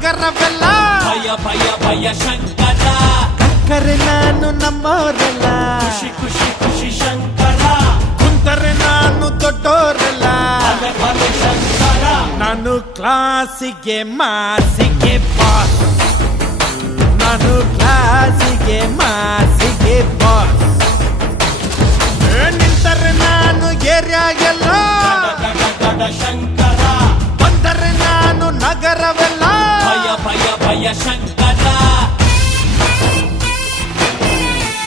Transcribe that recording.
ನಗರವೆಲ್ಲ ಭಯ ಭಯ ಭಯ ಶಂಕರ ಕಕ್ಕರೆ ನಾನು ನಮ್ಮವರೆಲ್ಲ ಖುಷಿ ಖುಷಿ ಖುಷಿ ಶಂಕರ ಕುಂತರೆ ನಾನು ದೊಡ್ಡೋರೆಲ್ಲ ಭಲೆ ಭಲೆ ಶಂಕರ ನಾನು ಕ್ಲಾಸಿಗೆ ಮಾಸಿಗೆ ಬಾಸ್ ನಾನು ಕ್ಲಾಸಿಗೆ ಮಾಸಿಗೆ ಬಾಸ್ ನಿಂತರೆ ನಾನು ಏರಿಯಾಗೆಲ್ಲ ಗಡ ಗಡ ಶಂಕರ ಬಂದರೆ ನಾನು ನಗರವೆಲ್ಲ ಭಯ ಭಯ ಭಯ ಶಂಕರ